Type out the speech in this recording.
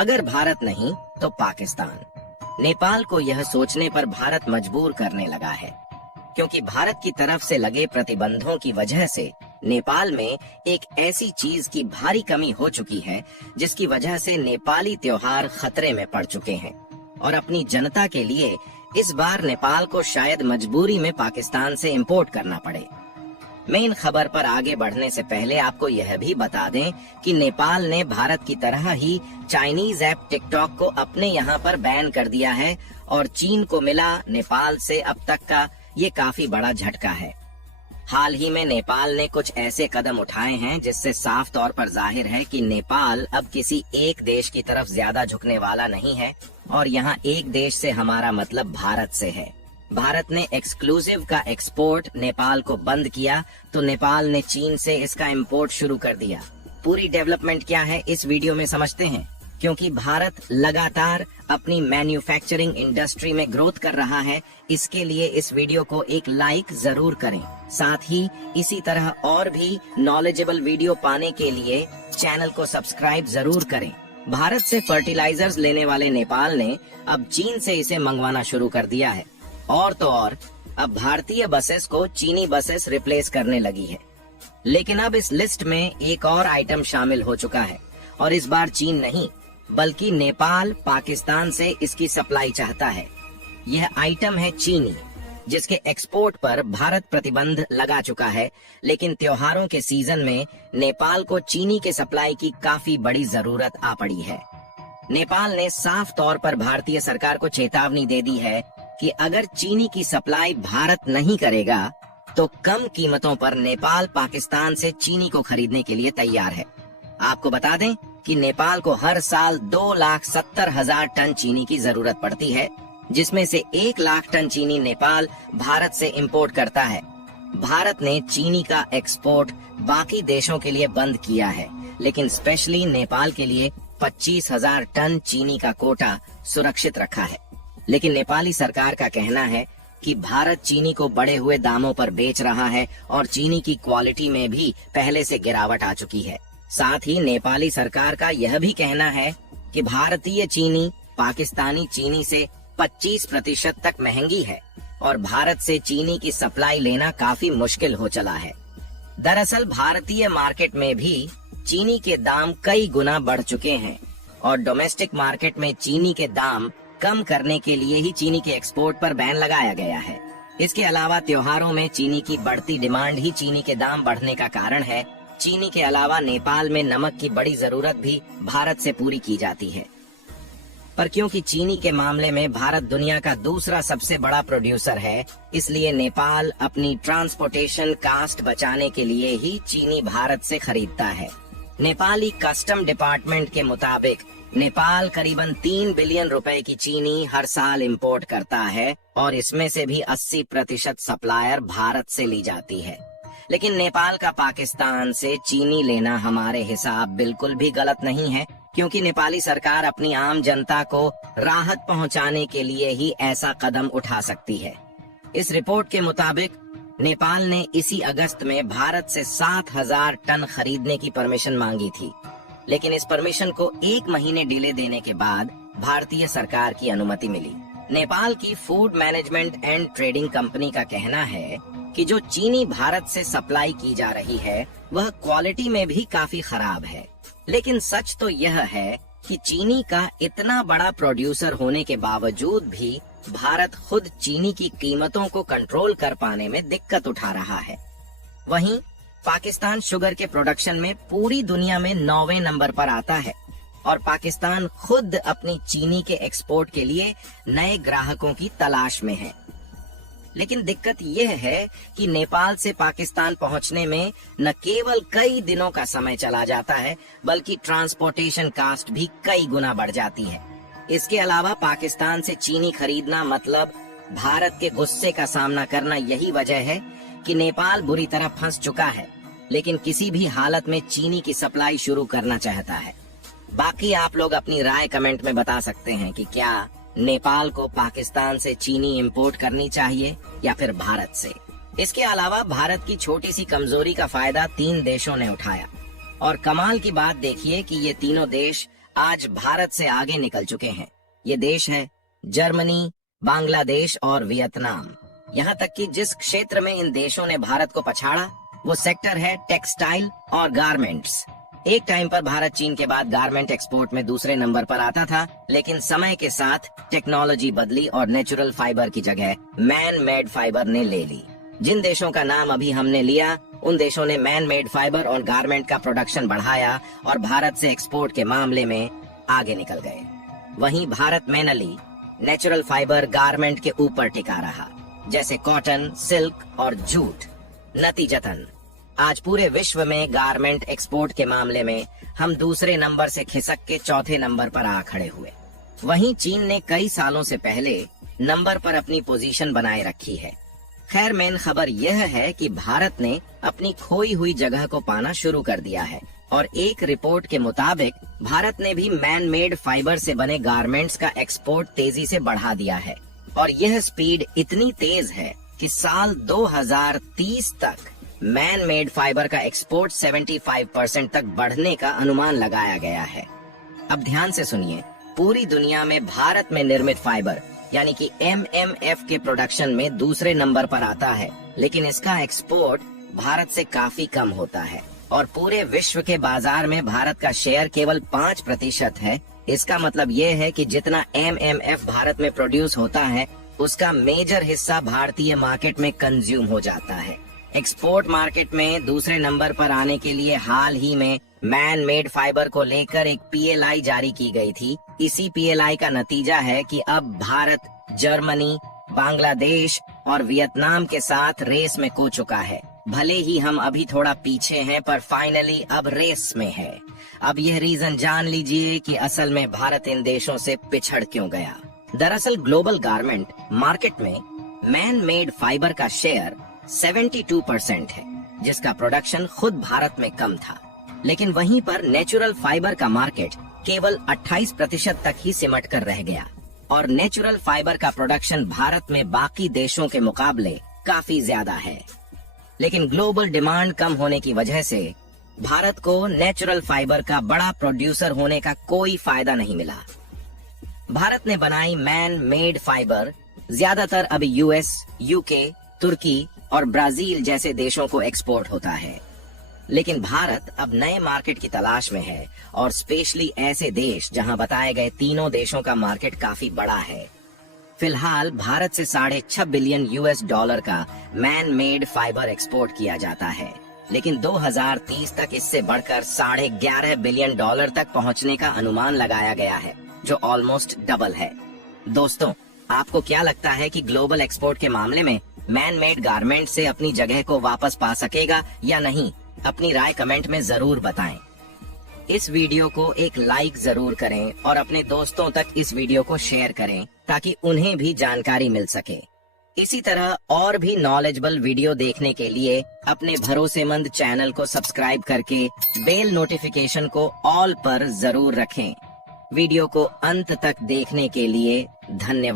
अगर भारत नहीं तो पाकिस्तान। नेपाल को यह सोचने पर भारत मजबूर करने लगा है, क्योंकि भारत की तरफ से लगे प्रतिबंधों की वजह से नेपाल में एक ऐसी चीज की भारी कमी हो चुकी है जिसकी वजह से नेपाली त्योहार खतरे में पड़ चुके हैं और अपनी जनता के लिए इस बार नेपाल को शायद मजबूरी में पाकिस्तान से इंपोर्ट करना पड़े। मेन खबर पर आगे बढ़ने से पहले आपको यह भी बता दें कि नेपाल ने भारत की तरह ही चाइनीज ऐप टिकटॉक को अपने यहाँ पर बैन कर दिया है और चीन को मिला नेपाल से अब तक का ये काफी बड़ा झटका है। हाल ही में नेपाल ने कुछ ऐसे कदम उठाए हैं जिससे साफ तौर पर जाहिर है कि नेपाल अब किसी एक देश की तरफ ज्यादा झुकने वाला नहीं है और यहाँ एक देश से हमारा मतलब भारत से है। भारत ने एक्सक्लूसिव का एक्सपोर्ट नेपाल को बंद किया तो नेपाल ने चीन से इसका इंपोर्ट शुरू कर दिया। पूरी डेवलपमेंट क्या है इस वीडियो में समझते हैं, क्योंकि भारत लगातार अपनी मैन्युफैक्चरिंग इंडस्ट्री में ग्रोथ कर रहा है। इसके लिए इस वीडियो को एक लाइक जरूर करें। साथ ही इसी तरह और भी नॉलेजेबल वीडियो पाने के लिए चैनल को सब्सक्राइब जरूर करें। भारत से फर्टिलाइजर्स लेने वाले नेपाल ने अब चीन से इसे मंगवाना शुरू कर दिया है और तो और अब भारतीय बसेस को चीनी बसेस रिप्लेस करने लगी है। लेकिन अब इस लिस्ट में एक और आइटम शामिल हो चुका है और इस बार चीन नहीं बल्कि नेपाल पाकिस्तान से इसकी सप्लाई चाहता है। यह आइटम है चीनी, जिसके एक्सपोर्ट पर भारत प्रतिबंध लगा चुका है, लेकिन त्योहारों के सीजन में नेपाल को चीनी के सप्लाई की काफी बड़ी जरूरत आ पड़ी है। नेपाल ने साफ तौर पर भारतीय सरकार को चेतावनी दे दी है कि अगर चीनी की सप्लाई भारत नहीं करेगा तो कम कीमतों पर नेपाल पाकिस्तान से चीनी को खरीदने के लिए तैयार है। आपको बता दें कि नेपाल को हर साल 2,70,000 टन चीनी की जरूरत पड़ती है, जिसमें से 1 लाख टन चीनी नेपाल भारत से इंपोर्ट करता है। भारत ने चीनी का एक्सपोर्ट बाकी देशों के लिए बंद किया है, लेकिन स्पेशली नेपाल के लिए 25,000 टन चीनी का कोटा सुरक्षित रखा है। लेकिन नेपाली सरकार का कहना है कि भारत चीनी को बढ़े हुए दामों पर बेच रहा है और चीनी की क्वालिटी में भी पहले से गिरावट आ चुकी है। साथ ही नेपाली सरकार का यह भी कहना है कि भारतीय चीनी पाकिस्तानी चीनी से 25% तक महंगी है और भारत से चीनी की सप्लाई लेना काफी मुश्किल हो चला है। दरअसल भारतीय मार्केट में भी चीनी के दाम कई गुना बढ़ चुके हैं और डोमेस्टिक मार्केट में चीनी के दाम कम करने के लिए ही चीनी के एक्सपोर्ट पर बैन लगाया गया है। इसके अलावा त्योहारों में चीनी की बढ़ती डिमांड ही चीनी के दाम बढ़ने का कारण है। चीनी के अलावा नेपाल में नमक की बड़ी जरूरत भी भारत से पूरी की जाती है, पर क्योंकि चीनी के मामले में भारत दुनिया का दूसरा सबसे बड़ा प्रोड्यूसर है, इसलिए नेपाल अपनी ट्रांसपोर्टेशन कास्ट बचाने के लिए ही चीनी भारत से खरीदता है। नेपाली कस्टम डिपार्टमेंट के मुताबिक नेपाल करीबन 3 बिलियन रुपए की चीनी हर साल इंपोर्ट करता है और इसमें से भी 80% सप्लायर भारत से ली जाती है। लेकिन नेपाल का पाकिस्तान से चीनी लेना हमारे हिसाब बिल्कुल भी गलत नहीं है, क्योंकि नेपाली सरकार अपनी आम जनता को राहत पहुंचाने के लिए ही ऐसा कदम उठा सकती है। इस रिपोर्ट के मुताबिक नेपाल ने इसी अगस्त में भारत से 7,000 टन खरीदने की परमिशन मांगी थी, लेकिन इस परमिशन को 1 महीने डिले देने के बाद भारतीय सरकार की अनुमति मिली। नेपाल की food management and trading company का कहना है कि जो चीनी भारत से सप्लाई की जा रही है वह क्वालिटी में भी काफी खराब है। लेकिन सच तो यह है कि चीनी का इतना बड़ा प्रोड्यूसर होने के बावजूद भी भारत खुद चीनी की कीमतों को कंट्रोल कर पाने में दिक्कत उठा रहा है। वहीं पाकिस्तान शुगर के प्रोडक्शन में पूरी दुनिया में 9वें नंबर पर आता है और पाकिस्तान खुद अपनी चीनी के एक्सपोर्ट के लिए नए ग्राहकों की तलाश में है। लेकिन दिक्कत यह है कि नेपाल से पाकिस्तान पहुंचने में न केवल कई दिनों का समय चला जाता है, बल्कि ट्रांसपोर्टेशन कास्ट भी कई गुना बढ़ जाती है। इसके अलावा पाकिस्तान से चीनी खरीदना मतलब भारत के गुस्से का सामना करना। यही वजह है कि नेपाल बुरी तरह फंस चुका है, लेकिन किसी भी हालत में चीनी की सप्लाई शुरू करना चाहता है। बाकी आप लोग अपनी राय कमेंट में बता सकते हैं कि क्या नेपाल को पाकिस्तान से चीनी इंपोर्ट करनी चाहिए या फिर भारत से। इसके अलावा भारत की छोटी सी कमजोरी का फायदा 3 देशों ने उठाया और कमाल की बात देखिए कि ये तीनों देश आज भारत से आगे निकल चुके हैं। ये देश है जर्मनी, बांग्लादेश और वियतनाम। यहाँ तक कि जिस क्षेत्र में इन देशों ने भारत को पछाड़ा वो सेक्टर है टेक्सटाइल और गारमेंट्स। एक टाइम पर भारत चीन के बाद गारमेंट एक्सपोर्ट में दूसरे नंबर पर आता था, लेकिन समय के साथ टेक्नोलॉजी बदली और नेचुरल फाइबर की जगह मैन मेड फाइबर ने ले ली। जिन देशों का नाम अभी हमने लिया उन देशों ने मैन मेड फाइबर और गारमेंट का प्रोडक्शन बढ़ाया और भारत से एक्सपोर्ट के मामले में आगे निकल गए। वहीं Bharat mainly natural fibre garment के ऊपर टिका रहा, जैसे कॉटन, सिल्क और जूट। नतीजतन आज पूरे विश्व में गारमेंट एक्सपोर्ट के मामले में हम दूसरे नंबर से खिसक के चौथे नंबर पर आ खड़े हुए। वहीं चीन ने कई सालों से पहले नंबर पर अपनी पोजीशन बनाए रखी है। खैर, मेन खबर यह है कि भारत ने अपनी खोई हुई जगह को पाना शुरू कर दिया है और एक रिपोर्ट के मुताबिक भारत ने भी मैन मेड फाइबर से बने गारमेंट्स का एक्सपोर्ट तेजी से बढ़ा दिया है और यह स्पीड इतनी तेज है कि साल 2030 तक मैन मेड फाइबर का एक्सपोर्ट 75% तक बढ़ने का अनुमान लगाया गया है। अब ध्यान से सुनिए, पूरी दुनिया में भारत में निर्मित फाइबर यानी कि MMF के प्रोडक्शन में दूसरे नंबर पर आता है, लेकिन इसका एक्सपोर्ट भारत से काफी कम होता है और पूरे विश्व के बाजार में भारत का शेयर केवल 5% है। इसका मतलब ये है कि जितना MMF भारत में प्रोड्यूस होता है उसका मेजर हिस्सा भारतीय मार्केट में कंज्यूम हो जाता है। एक्सपोर्ट मार्केट में दूसरे नंबर पर आने के लिए हाल ही में मैन मेड फाइबर को लेकर एक PLI जारी की गई थी। इसी PLI का नतीजा है कि अब भारत जर्मनी, बांग्लादेश और वियतनाम के साथ रेस में कूद चुका है। भले ही हम अभी थोड़ा पीछे हैं पर फाइनली अब रेस में है। अब यह रीजन जान लीजिए कि असल में भारत इन देशों से पिछड़ क्यों गया। दरअसल ग्लोबल गारमेंट मार्केट में मैन मेड फाइबर का शेयर 72% है, जिसका प्रोडक्शन खुद भारत में कम था, लेकिन वहीं पर नेचुरल फाइबर का मार्केट केवल 28% तक ही सिमट कर रह गया और नेचुरल फाइबर का प्रोडक्शन भारत में बाकी देशों के मुकाबले काफी ज्यादा है। लेकिन ग्लोबल डिमांड कम होने की वजह से भारत को नेचुरल फाइबर का बड़ा प्रोड्यूसर होने का कोई फायदा नहीं मिला। भारत ने बनाई मैन मेड फाइबर ज्यादातर अभी US, UK, तुर्की और ब्राजील जैसे देशों को एक्सपोर्ट होता है, लेकिन भारत अब नए मार्केट की तलाश में है और स्पेशली ऐसे देश जहां बताए गए तीनों देशों का मार्केट काफी बड़ा है। फिलहाल भारत से $6.5 बिलियन का मैन मेड फाइबर एक्सपोर्ट किया जाता है, लेकिन 2030 तक इससे बढ़कर $11.5 बिलियन तक पहुंचने का अनुमान लगाया गया है, जो ऑलमोस्ट डबल है। दोस्तों, आपको क्या लगता है कि ग्लोबल एक्सपोर्ट के मामले में मैन मेड गारमेंट से अपनी जगह को वापस पा सकेगा या नहीं? अपनी राय कमेंट में जरूर बताएं। इस वीडियो को एक लाइक जरूर करें और अपने दोस्तों तक इस वीडियो को शेयर करें ताकि उन्हें भी जानकारी मिल सके। इसी तरह और भी नॉलेजेबल वीडियो देखने के लिए अपने भरोसेमंद चैनल को सब्सक्राइब करके बेल नोटिफिकेशन को ऑल पर जरूर रखें। वीडियो को अंत तक देखने के लिए धन्यवाद।